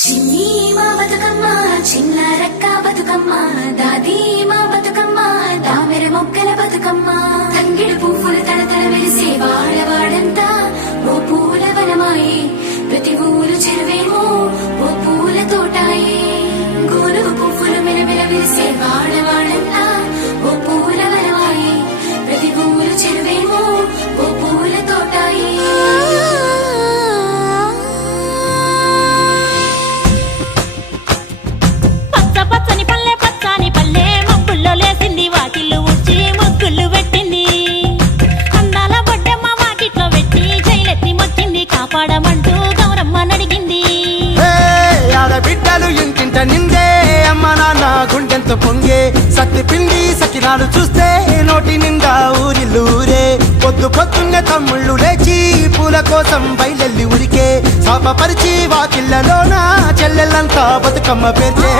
చిన్ని మా బతుకమ్మ చిన్నారక్క బతుకమ్మ దాది మా బతుకమ్మ దామెర మొక్కల బతుకమ్మ తంగిడి పువ్వులు తడతడ వెలిసే వాడవాడంతా ఓ పూల వనమాయే ప్రతి ఊరు చెరువేమో ఓ పూల తోటాయే గోరు పువ్వులు మెలమెల వెలిసే వాడవాడంతా ఓ పూల వనమాయే ప్రతి ఊరు చెరువేమో ఓ పూల తోటాయే పచ్చని పల్లె పచ్చని పల్లె మబ్బుల్లో లేసింది వాకిళ్ళు ఊడ్చి ముగ్గులు పెట్టింది అందాల బొడ్డమ్మ వాకిట్లో పెట్టి జైలెత్తి మొచ్చింది కాపాడమంటూ గౌరమ్మ నడిగింది ఆడబిడ్డలు ఇంటింట నిందే అమ్మ నాన్న గుండెంత పొంగే సత్తి పిండి సకినాలు చూస్తే నోటి నిండా ఊరిల్లూరే పొద్దున్నే తమ్ముళ్ళు లేచి పూల కోసం బయలెల్లి ఉరికే శాపపరిచి వాకిళ్ళలోన చెల్లెళ్ళంతా బతుకమ్మ పేర్చే